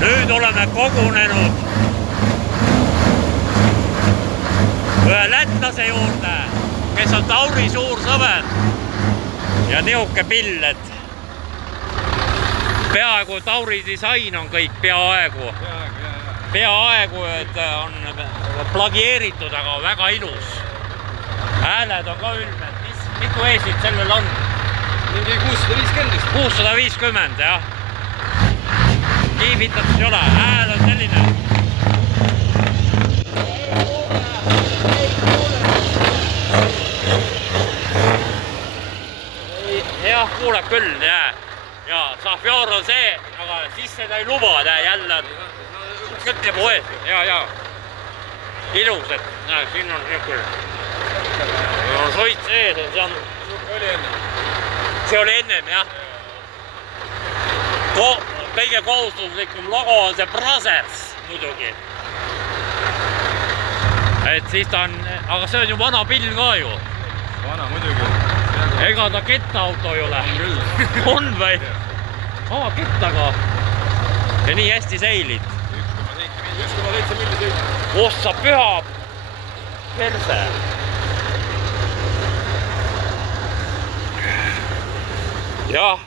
Nüüd oleme kogunenud ühe lätlase juurde, kes on Tauri suur sõber ja nihuke pill, et peaaegu Tauri disain on kõik peaaegu, et on plagieeritud, aga väga ilus. Hääled on ka ülmed. Mitu eesit sellel on? Mingi 650. 650, jah. Kiivitatud ei ole. Hääl on selline. Jah, kuuleb küll, jah. Ja Safjor on see, aga sisse ta ei luba, jälle kõik teeb oes. Ja. Ilus, et siin on niisugune. Soit sees on, see oli ennem, jah. Kõige kohustuslikum logo on see Brothers muidugi. Et siis ta on, aga see on ju vana pill ka ju. Vana muidugi. Ega ta kettaauto ei ole. On või? Kettaga. Ja nii hästi seilid. 1,7 milli seilid. Ossa püha perse. Jah,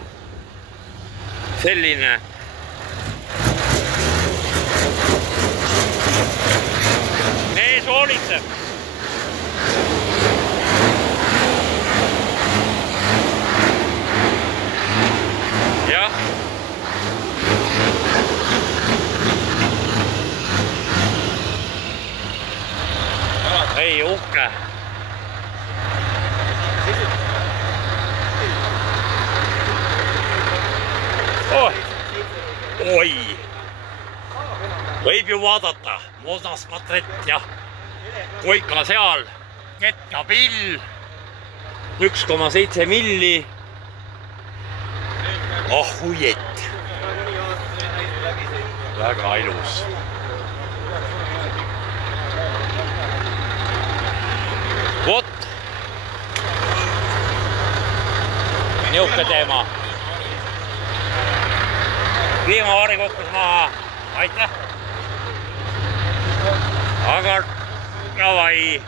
selline. Mees hoolitseb. Jah. Ei, uhke. Oi! Võib ju vaadata. Mosnas Matret ja Koika seal. Ketta pill. 1,7 milli. Huiet. Väga ilus. Vot. Niuke teema. Kliimavari kukkus maha. Aitäh. Aga davai.